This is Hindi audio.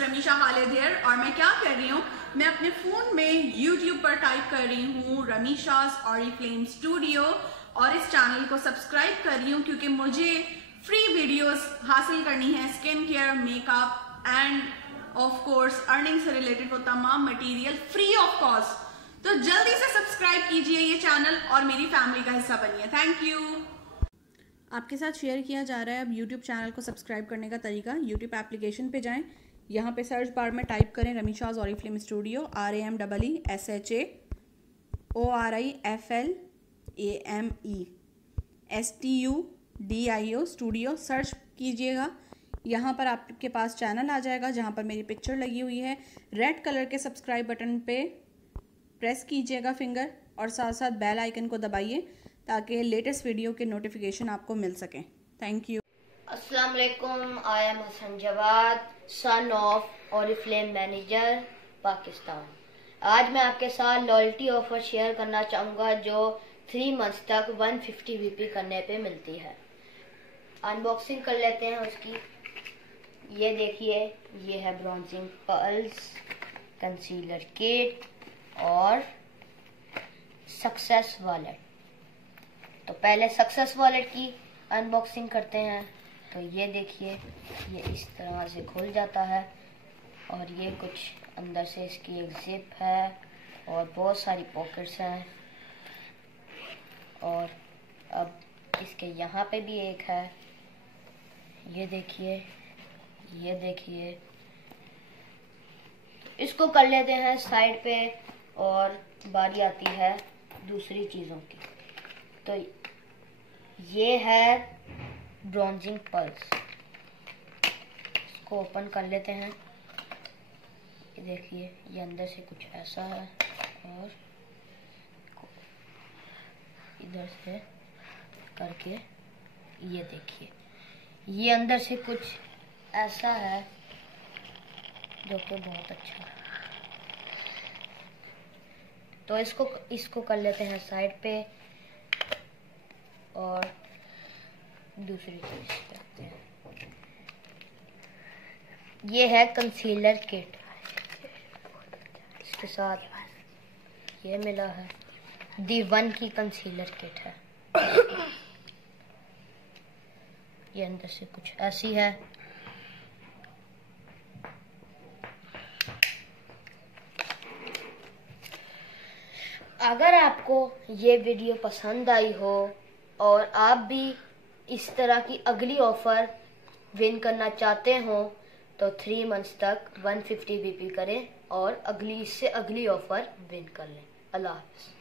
रमीशा खालिद हियर। और मैं क्या कर रही हूँ, मैं अपने फ़ोन में YouTube पर टाइप कर रही हूँ रमीशा's ऑरिफ्लेम स्टूडियो और इस चैनल को सब्सक्राइब कर रही हूँ क्योंकि मुझे फ्री वीडियोस हासिल करनी है skin care, makeup end of course earning से रिलेटेड वो तमाम मटेरियल फ्री ऑफ कॉस्ट। तो जल्दी से सब्सक्राइब कीजिए ये चैनल और मेरी फैमिली का हिस्सा बनिए। Thank you. आपके साथ शेयर किया जा रहा है अब YouTube चैनल को सब्सक्राइब करने का तरीका। YouTube एप्लीकेशन पे जाएं, यहाँ पे सर्च बार में टाइप करें Rameesha's Oriflame studio, RAMEESHAORIFLAME studio search कीजिएगा। यहाँ पर आपके पास चैनल आ जाएगा जहाँ पर मेरी पिक्चर लगी हुई है। रेड कलर के सब्सक्राइब बटन पे प्रेस कीजिएगा फिंगर और साथ साथ बेल आइकन को दबाइए ताकि लेटेस्ट वीडियो के नोटिफिकेशन आपको मिल सकें। Thank you. अस्सलाम वालेकुम। I am Hasan Jawad, son of Oriflame manager Pakistan. आज मैं आपके साथ लॉयल्टी ऑफर शेयर करना चाहूँगा जो 3 मंथ्स तक 150 VP करने पे मिलती है। अनबॉक्सिंग कर लेते हैं उसकी। ये देखिए, ये है ब्रॉन्जिंग पल्स, कंसीलर किट और सक्सेस वॉलेट। तो पहले सक्सेस वॉलेट की अनबॉक्सिंग करते हैं। तो ये देखिए, ये इस तरह से खुल जाता है और ये कुछ अंदर से इसकी एक जिप है और बहुत सारी पॉकेट्स हैं। और अब इसके यहाँ पे भी एक है, ये देखिए, ये देखिए। इसको कर लेते हैं साइड पे और बारी आती है दूसरी चीज़ों की। तो ये है ब्रॉन्जिंग पल्स, इसको ओपन कर लेते हैं। ये देखिए, ये अंदर से कुछ ऐसा है और इधर से करके ये देखिए, ये अंदर से कुछ ऐसा है जो कि बहुत अच्छा है। तो इसको कर लेते हैं साइड पे और दूसरी चीज करते हैं। ये है कंसीलर किट, इसके साथ ये मिला है, D1 की कंसीलर किट है। ये अंदर से कुछ ऐसी है। अगर आपको ये वीडियो पसंद आई हो और आप भी इस तरह की अगली ऑफर विन करना चाहते हो तो 3 मंथ्स तक 150 VP करें और इससे अगली ऑफर विन कर लें। अल्लाह हाफ़िज़।